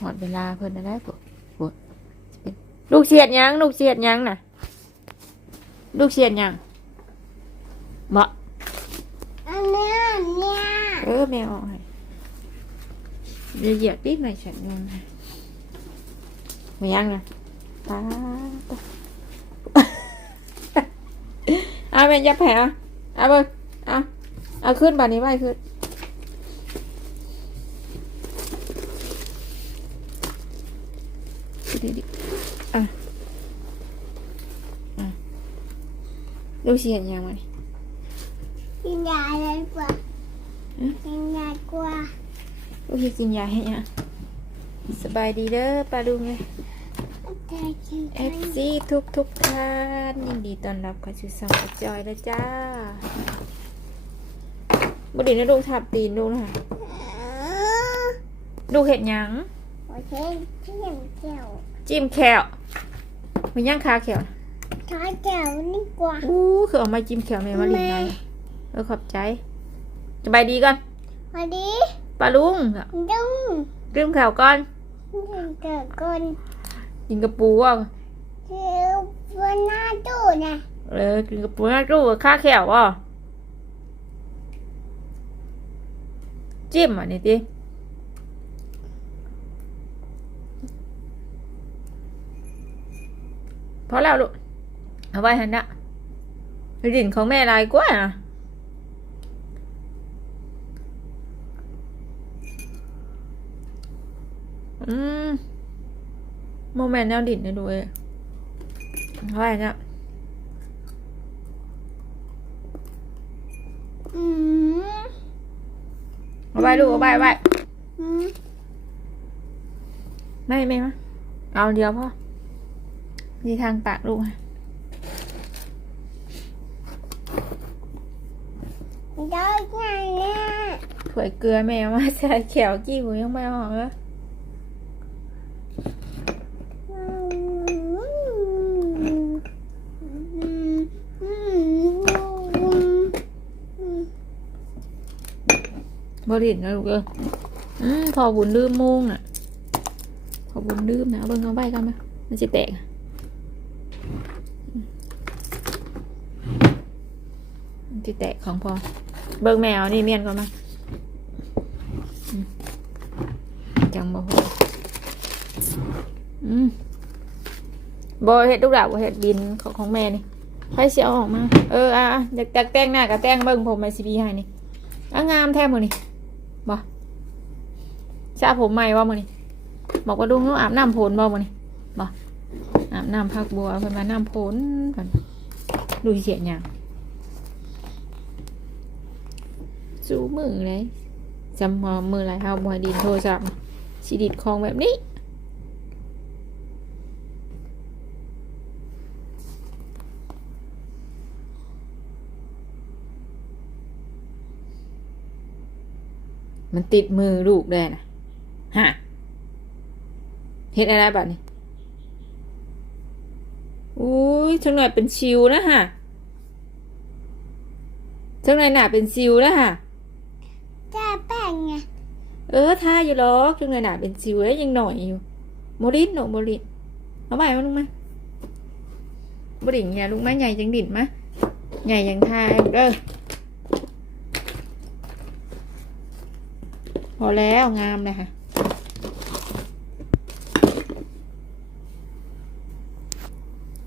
หอดเวลาเพิ่นได้ปุ๊บปุ๊บลูกเสียดหยังลูกเสียดหยังน่ะ ลูกเสียดหยังเหมาะอันเนี้ยอันเนี้ยเออแม่ออกให้เดี๋ยวเหยียบดิหน่อยฉันยังไงมายังนะตาตาเอาแม่ยับแผลเอาเอาเบิ่งเอาเอาขึ้นบานนี้ไว้ขึ้นดิดิอะอะ ดูสิเห็นยังไงกินยาเลยกว่าอืมกินยากว่าลูกสิกินยาให้ยังสบายดีเด้อปลาลุงเลยแต่กินเอฟซีทุกทุกๆท่านยินดีต้อนรับเข้าสู่ช่องกระจอยแล้วจ้าบุดีนะลูกทับตีนลูกนะลูกเห็ดหยังโอเคเที่ยงแก้วจิ้มแขวมันย่างคาแขว ท้าแก้วนี่กว่าอู้คือเอามาจิ้มแขวแม่มาลินไงเออขอบใจสบายดีก่อนพอดีปลาลุงดุ้งจิ้มแขวก่อนเกิดก่อนกินกระปูอะเที่ยวบนหน้าตู้นะเออกินกระปูน่ารู้ค่าแขวอะจิ้มอะนี่ติพอแล้วลูก เอาไว้หันนะดินของแม่ลายกว่านะอืมโมเมนต์แนวดินนะดูเอ้ยเอาไว้หันนะอืมเอาไว้ลูกเอาไว้เอาไว้อืมไม่ไม่มาเอาเดียวพ่อมีทางปากลูกฮะ ได้ไงเนี่ยถ้วยเกลือแม่มาใส่แขวกี้หูยังไม่ออกเลยอืมอืมอืมอืมบริดนะลูกเอออพอบุญลืมมุงอะ พอบุญลืมนะเอาเบิ่งเอาใบกันไหมมันจะแตกมันจะแตกของพอ เบิ่งแมวนี่เมียนก่อนมาจังบ่ฮู้อืมบ่เฮ็ดลูกดาวบ่เฮ็ดบินของของแม่นี่ใครสิเอาออกมา เอออะอยากแต่งหน้าก็แต่งเบิ่งผมไอซีบีให้นี่อะงามแท้มื้อนี่บ่สระผมใหม่บ่มื้อนี่บอกว่าลุงเขาอาบน้ำโพนบ่มื้อนี่บ่อาบน้ำพักบัวเพิ่นมาน้ำโพนเพิ่นดูเสียหยัง สูมือเลยจำมือมือหลายเฮาบ่ให้ดินโทรศัพท์สิดิดของแบบนี้มันติดมือลูกได้นะฮะเห็นอะไรบ้านี้อุ้ยทั้งหน่อยเป็นชิวนะฮะทั้งหน่อยหนาเป็นซิวนะฮะจะแป้งไง เออท่าอยู่หรอกทั้งหน่อยหนาเป็นซิวแล้วยังหน่อยอยู่โมลินหนูโมลินเอาใหม่มาลุงมาบดิ่งเนี่ยลุงมาใหญ่จังดิ่นมาใหญ่ยังท่าเด้อพอแล้วงามเลยค่ะ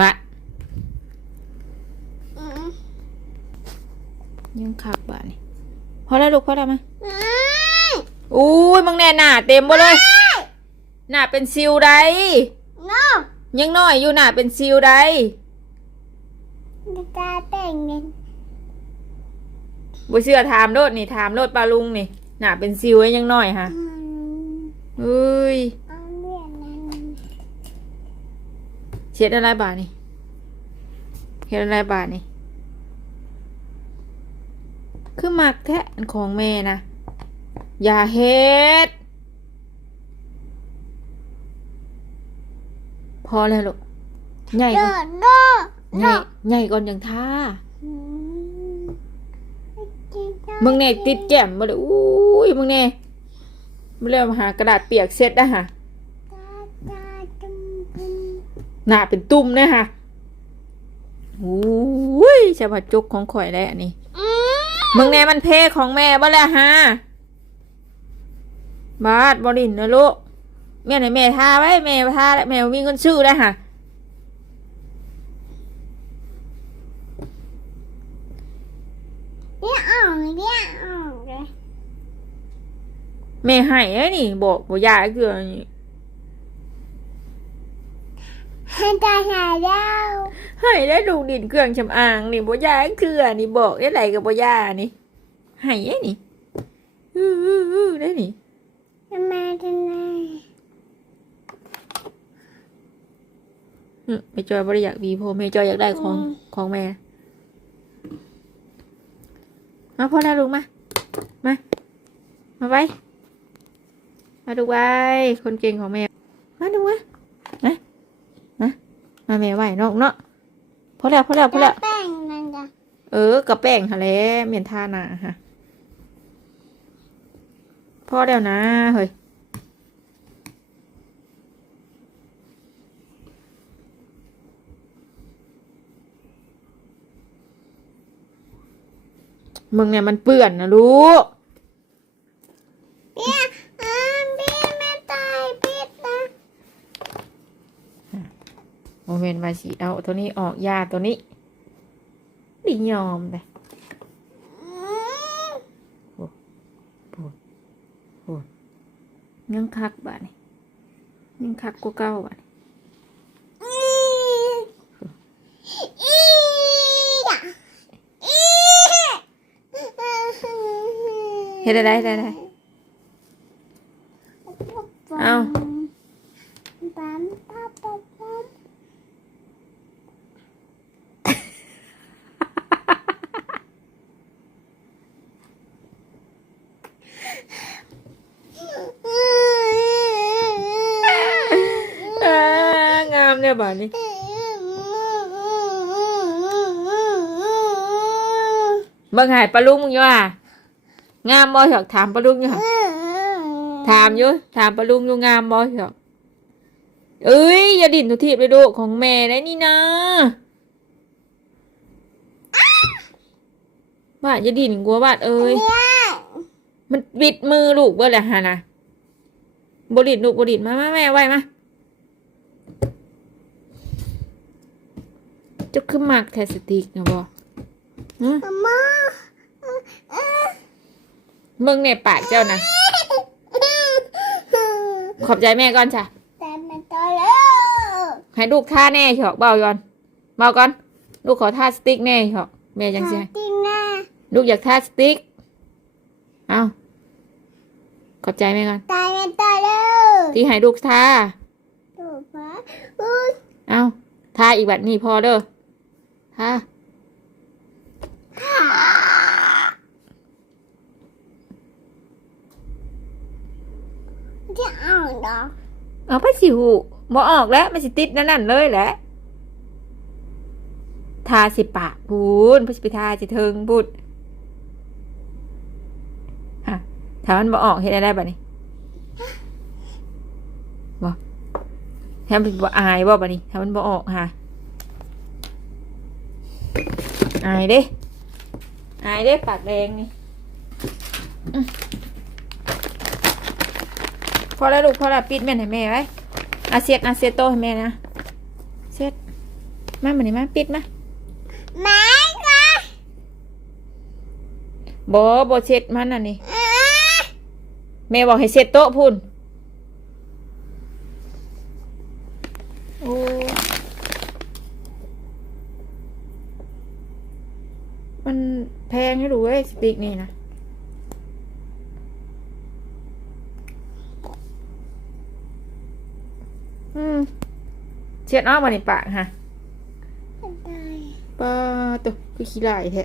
วะอืมยังคักบ้านี่พอแล้วลูกพอแล้วไหมอืม อุ้ยมึงแน่หนาเต็มหมดเลยหนาเป็นซิวใด no ยังน้อยอยู่หนาเป็นซิวใดจะแป้งไงบุเชื่อถามโลดนี่ถามโลดปลาลุงนี่หนาเป็นซิวยังน้อยฮะอืมอุ้ยเอาเรื่องนั้นเช็ดอะไรบาทนี่เฮ็ดอะไรบาทนี่คือมักแท้อันของแม่นะ อย่าเฮ็ด พอแล้วลูกใหญ่โดก่อนโดใหญ่ใหญ่ก่อนอย่างท่าอืมมึงเนี่ยติดแก้มมาเลยอุ้ยมึงเนี่ยมึงเรียกมาหากระดาษเปียกเช็ดได้ฮะหน้าเป็นตุ่มนะฮะโอ้ยจะมาจุกของข่อยแล้วนี่อืมมึงแน่มันเพของแม่บ่แล้วฮะ บาดบรินนะลูกแม่ไหนแม่ทาไว้แม่ทาแล้วแม่มีเงินซื้อแล้วฮะเรียกออกเรียกออกเลยแม่ให้ไอ้นี่บอกบ่ยาเกลือนี่ให้ตาหายแล้วให้ได้ดูดินเครื่องชำอางนี่บ่ยาเกลือนี่บอกได้ไรกับบ่ยานี่ให้ไอ้นี่อื้ออื้ออื้อได้นี่ ทำไมทำไมอืมแม่จอยบ่ได้อยากวีโพแม่จอยอยากได้ของของแม่มาพอแล้วลูกมา มา มาไว้มาดูไว้คนเก่งของแม่ มาดูวะนะนะมาแม่ไหวน้องเนาะพอแล้วพอแล้วพอแล้วแป้งนั่นจ้ะเออกระแป้งฮะแหล้เมียนทาหนาฮะ พอแล้วนะเฮ้ยมึงเนี่ยมันเปื่อนนะลูกเปียอ่าพี่ไม่ตายปิดนะโมเมนต์มาสิเอาตัวนี้ออกยาตัวนี้ดิยอมเลย อืมยังคักบ้านี่ยังคักกว่าเก้าบ้านี่อีอีอะอีเฮ็ดได้ได้ได้เอา ปั๊มปั๊มปั๊มปั๊ม อ่างามเนี่ยบ้านี่เบิ่งหายปลาลุงมึงอยู่อะงามบ่หยอกถามปลาลุงอยู่ค่ะถามอยู่ถามปลาลุงอยู่งามบ่หยอกเอ้ยอย่าดิ่นทุกทีไปดูของแม่ได้นี่นะบาดอย่าดิ่นกลัวบาดเอ้ยมันบิดมือลูกเบิ่แหละฮะนะบดิดลูกบดิดมามาแม่ไว้มา เจุกขึ้นมากแทสติกนะบอฮะมามึงเนี่ยปากเจ้านะ ขอบใจแม่ก่อนจ้ะแต่มันโตแล้วให้ลูกท่าแน่เถอะเบาก่อนเบาก่อน ลูกขอท่าสติ๊กแน่เถอะแม่จังสิให้จริงนะลูกอยากท่าสติ๊กเอาขอบใจแม่ก่อนตายมันโตแล้วที่ให้ลูกท่าถูกปะอุ้ยเอาท่าอีกแบบนี้พอเด้อ ท่าจะเอาดอกเอาไปสิหูบ่ออกแล้วมันสิติดนั่นนั่นเลยแหละทาสิปากพูนพุชไปทาสิเทิงพูดฮะถ้ามันบ่ออกเฮ็ดได้ได้บ่นี่บ่ถ้ามันบ่อายบ่บ่นี่ถ้ามันบ่ออกฮะ อายเด้อายเด้ปากแดงนี่อื้อพอแล้วลูกพอแล้วปิดแม่นให้แม่ไว้อาเซียดอาเซียโตให้แม่นะเซ็ดมาบัดนี้มาปิดมาแม่ก็บ่บ่เช็ดมันอันนี้แม่บอกให้เช็ดโต๊ะพุ่นโอ้มันแพง ให้ดูเว้ยสติกนี่นะอืมเช็ดเออกมาในปากฮะตายป้าตัวคือขี้ลายแท้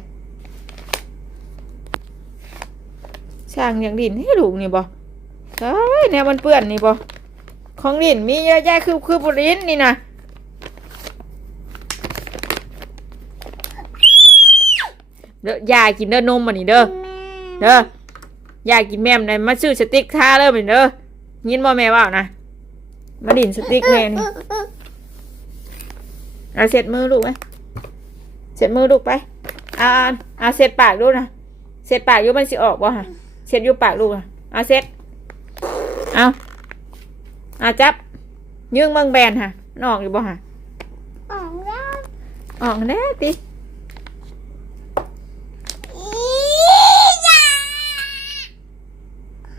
ช่างอย่างดินให้ลูกนี่บ่ใช่แนวมันเปื้อนนี่บ่ของดินมีเยอะแยะคือคือบุรินนี่นะ เด้อยากินเด้อนมมันนี่เด้อแม่เด้อยากินแม่มได้มาซื้อสติ๊กทาเด้อมันเด้อยินบ่แม่ว่านะมาดินสติ๊กแม่นี่เอาเสร็จมือลูกไหมเสร็จมือลูกไปอ่าอ่าเสร็จปากลูกนะเสร็จปากอยุมันสิออกบ่ฮะเสร็จอยุปากลูกอะเอาเสร็จเอาอ่าจับยื่งเมืองแบนฮะมันออกอยู่บ่ฮะออกแล้วออกแน่ติ อีจ้า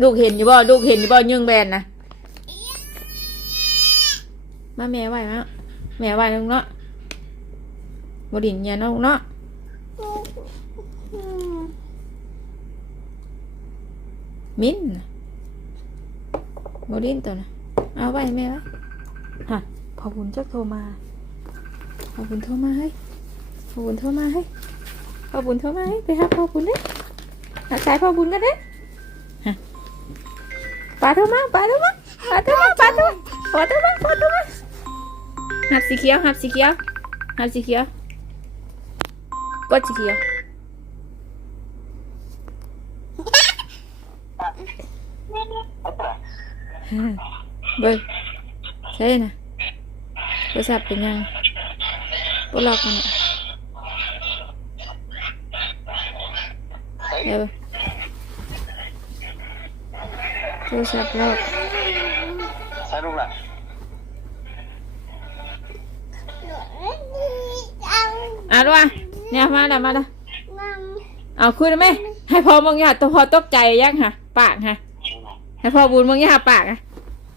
ลูกเห็นอยู่บ่ลูกเห็นอยู่บ่ยื่งแบนนะมาแม่ไหวมาแม่ไหวน้องเนาะบดินยาน้องเนาะมิ้นบดินตัวนะเอาไหว้แม่ไว้ฮะพอบุญจักโทรมาพอบุญโทรมาให้พอบุญโทรมาให้พอบุญโทรมาให้ไปหาพอบุญเด้หาสายพอบุญกันเด้ ปาโทรมาปาโทรมาปาโทรมาปาโทรมาปาโท รมาปาโทรมาหับสีเขียวหับสีเขียวหับสีเขียวกดสีเขียวฮะเบิ้งใช่นะโทรศัพท์เป็นยังปลอกกันอะเดี๋ยวโทรศัพท์ลอกใช่ลูกหล่ะจังอะดูอะเนี่ยมาแล้วมาแล้วนังเอาคุยได้ไหมให้พอมึงอย่าตัวพอตกใจยังฮะปากฮะให้พอบุญมึงอย่าปากอะ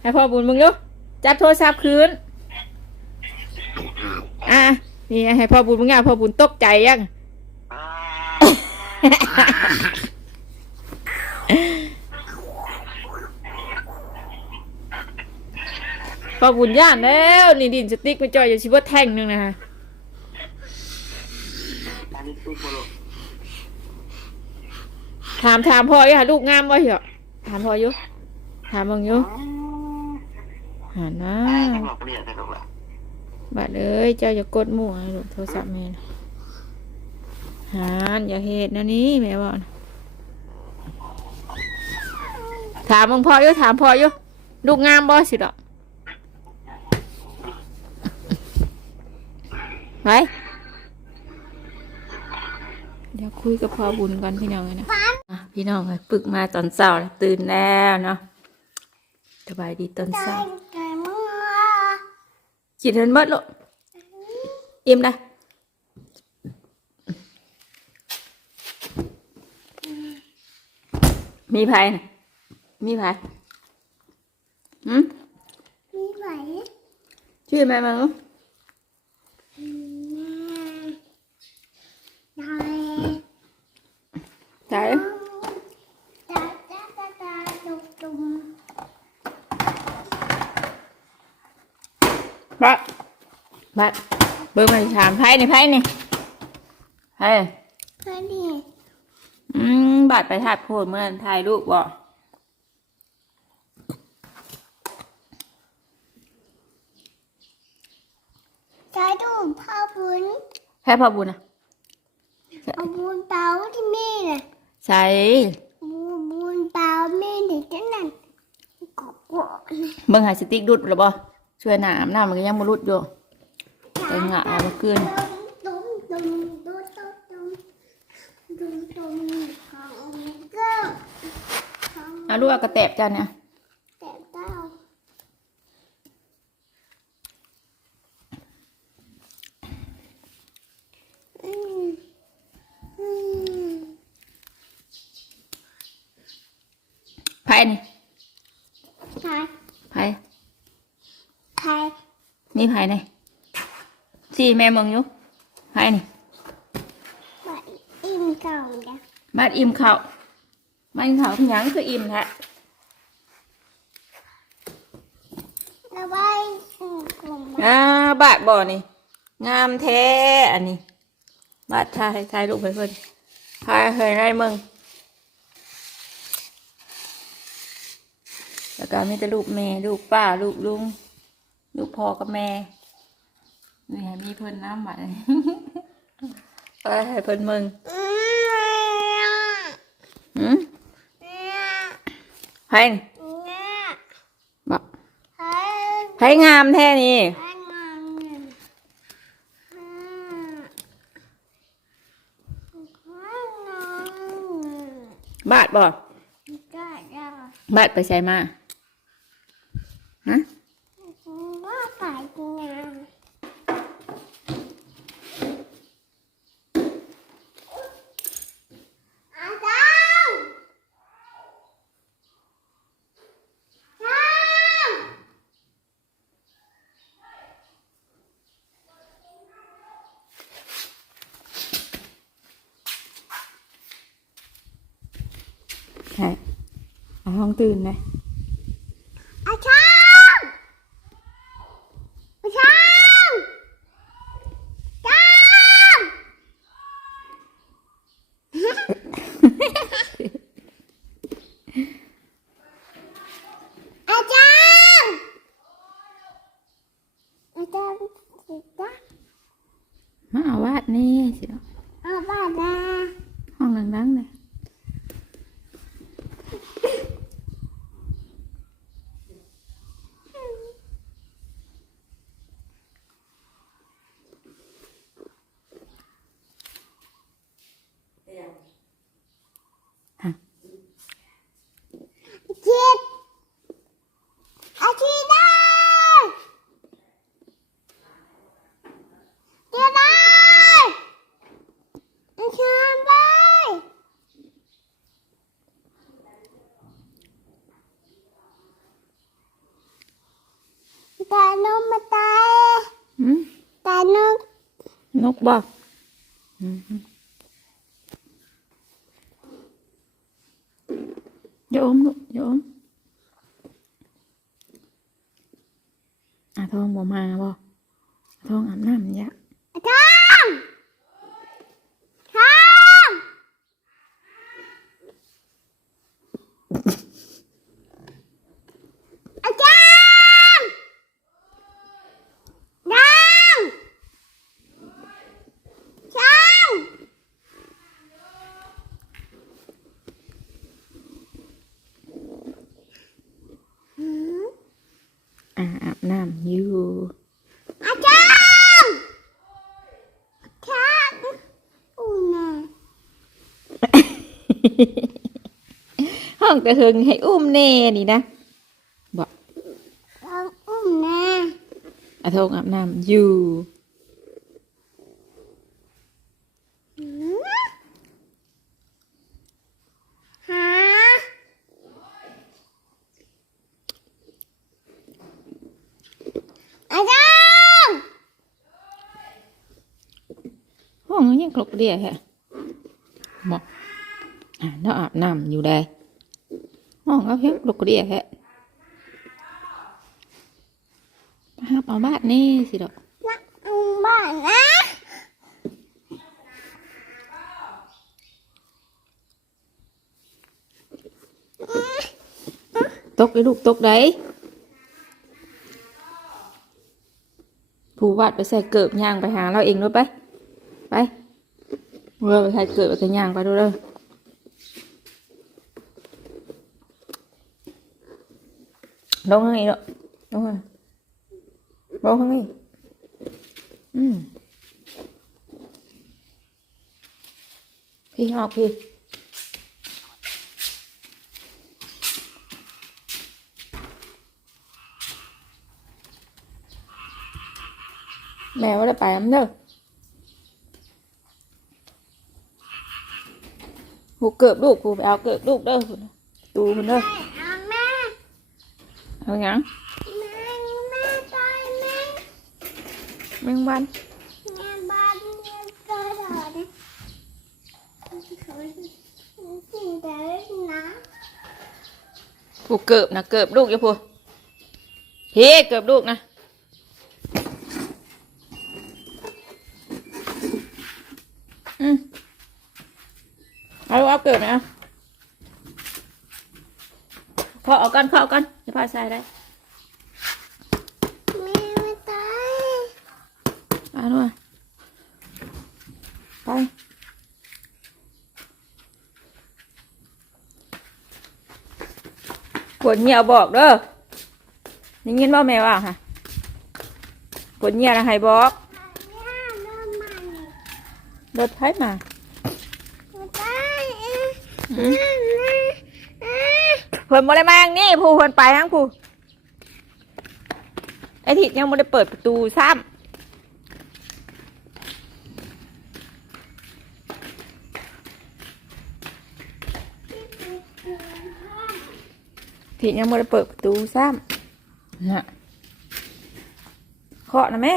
ให้พอบุญมึงดูจับโทรศัพท์คืนอะนี่ให้พอบุญมึงอย่าพอบุญตกใจยัง พอบุญย่านแล้วนี่ดินสติ๊กไปจ่อยอยู่ชิบะแท่งหนึงนะฮะอันนี้ลูกมาลูกถามถามพ่ออยู่ค่ะลูกงามบ่เหรอถามพ่ออยู่ถามมึงอยู่หานะจังหวะเปลี่ยนใช่ลูกละบัดเอ้ยเจ้าอย่ากดมั่วให้ลูกโทรศัพท์แม่นะหานอย่าเหตุนะนี่แม่บอกนะถามมึงพ่ออยู่ถามพ่ออยู่ลูกงามบ่สิดอ ไปเดี๋ยวคุยกับพ่อบุญก่อนพี่น้องเลยนะอะพี่น้องเอ้ยปึกมาตอนเช้าแล้วตื่นแล้วเนาะสบายดีตอนใจเช้าใจมึงกินเทินเบิดลูกอิ่มได้มีไผ่นะมีไผ่หืมมีไหวชื่อแม่มึงลูก ได้ ใช่ตาตาตาตาตุ่มตุ่มบัดบัดเบิ่งมาถามไผ่นี่ไผ่นี่ไผ่พอดีอืมบัดไปถ่ายโพดเมื่อนั้นถ่ายรูปบ่ใจดูพ่อบุญแพ้พ่อบุญนะเอาบุญเปล่าที่แม่น่ะ ใส่บุญบุญเปล่าแม่เด็กจังนั้นกบกบเบิ่งหาสติ๊กดุดหรือบ่ช่วยหน้าอาบน้ำมันก็ยังบ่รุดอยู่แต่งะเอามาคืนตุ้มตุ้มตุ้มตุ้มตุ้มตุ้มตุ้มของก็ของเอาลูกเอากระแตบจ้าเนี่ย แต่เต้าอืมอืม ไผ่นี่ใครไผ่ใครนี่ไผ่นี่สี่แม่มึงอยู่ไผ่นี่ว่าอิ่มเก่าเนี่ยบ้านอิ่มข้าวบ้านอิ่มข้าวหยังคืออิ่มแท้แล้วไว้อืมกลุ่มอ่าบาทบ่อนี่ งามแท้อันนี้ บาทถ่ายถ่ายรูปให้เพิ่นถ่ายให้ได้มึง แล้วก็มีแต่ลูกแม่ลูกป้าลูกลุง ลูกพ่อกับแม่เนี่มีเพิ่นน้ำบัดไปให้เพิ่นมึงหืมให้บอกให้งามแท่นี้บาดบ่บาดไปใช้มา ฮะว่าไปงานอาจารย์อาจารย์ใช่ห้องตื่นเลย อาจารย์อาจารย์อาจารย์อาจารย์อาจารย์สิจ๊ะ มาเอาวาดนี่สิเนาะ เอาบ้านนะ ห้องดังๆเลย จิตอาชีพได้เจ้าได้อาชีพได้ตานมมาตาย อืม ตานม น กบ่อย่าอมลูกอย่าอมอาทองบ่มาบ่อาทองอาบน้ำยะ อาจารย์ทามอาจารย์ดังช่าง อ่าอาบน้ำอยู่ อาจารย์ช่างอูน่ะ ห้องแต่เฮิงให้อุ้มแน่นี่นะบ่เอาอุ้มนะอาทองอาบน้ำอยู่หืมหาอาจารย์ห้องมันยังกลกเดียแฮะบอก อ่าเราอาบน้ำอยู่ได้ห้องเอาเพียงกลกเดียแฮะห้ามเอาบ้านนี่สิ ดอกนักอุ้มบ้านนะตกไอ้ลูกตกได้ผู้วาดไปใส่ เกิบย่างไปหาเราเอยไปไปเรือไปใส่เกิบไปกันย่างไปดูเลยลงข้างนี้เนาะลงข้านแมพี่ออกพี่แม่ว่าได้ไปน้ำเด้อหูเกิบลูกกูไปเอาเกิบลูกเด้อพุ่นน่ะเดื่อาหยังแม่ตายแม่แมงวันแม่บ้านเรียนกระโดดนะเขาสิ่งเดินนะผูเกิบนะเกิบลูกอย่าพูพี่เกิบลูกนะอืมเอาลูกเอาเกิบนะเอา พอเอากันพอเอากันจะพาใส่ได้แม่ไม่ตายไปด้วยไปขวดเหี่ยวบอกเด้อได้ยินบ่แม่ว่าค่ะขวดเหี่ยวนะให้บอกย่าเริ่มใหม่รถไถมาไม่ตาย เอ๊ะแม่แม่เพิ่นบ่ได้มาทางนี่ผู้เพิ่นไปทางผู้ไอ้ทิศยังบ่ได้เปิดประตูซ้ำทิศยังบ่ได้เปิดประตูซ้ำน่ะเคาะนะแม่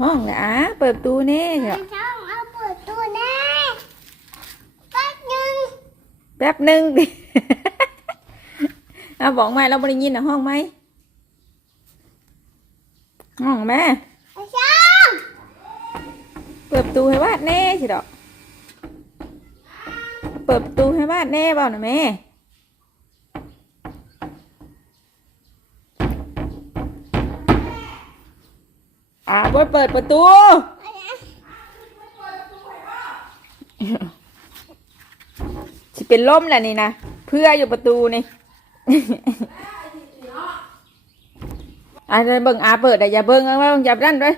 ห้องเลยอะเปิดประตูนี่เถอะช่องเอาเปิดตู้แน่แป๊บนึง แป๊บหนึ่งดิเอาบอกไหมเราไม่ได้ยินนะห้องไหมห้องแม่เปิดประตูให้วาดแน่สิดอก เปิดประตูให้วาดแน่เปล่านะแม่อ่าบอยเปิดประตู เป็นล่มแหละนี่นะเพื่ออยู่ประตูนี่อะเดี๋ยวเบิ่งอาเปิดแต่อย่าเบิ่งเอาไว้อย่าดันด้วย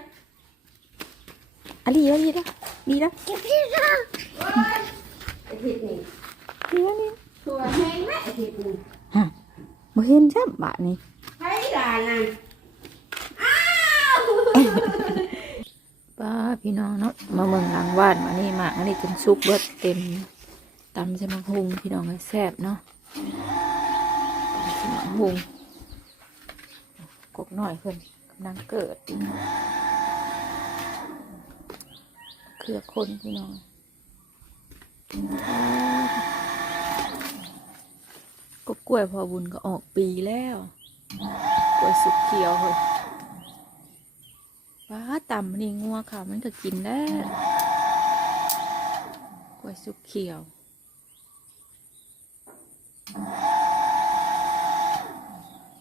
อันนี้แล้วดีแล้วดีแล้วเก็บที่ช่องดีแล้วนี่ตัวแห้งไหมอาทิตย์นี้ฮะบ่เห็นซ้ำบาทนี้ใช้ด่านั่นป้าพี่น้องเนาะมาเมืองหลังบ้านมานี่มาอันนี้จนซุกเบิดเต็ม ตำใส่มะฮุงพี่น้องให้แซ่บเนาะตำใส่มะฮุงกกหน่อยเพิ่นกำลังเกิดเครือคนพี่น้องก็กล้วยพอบุญก็ออกปีแล้วกล้วยสุกเขียวเลยว้าต่ำนี่งัวค่ะ มันก็กินได้กล้วยสุกเขียว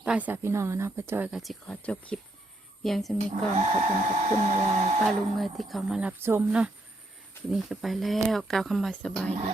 ป้าสาวพี่น้องเนาะประจอยกับจิขอจบคลิปเพียงจะมีกองขอบคุณขอบคุณเวลาป้าลุงเลยที่เขามารับชมเนาะทีนี้ก็ไปแล้วกล่าวคำว่าสบายดี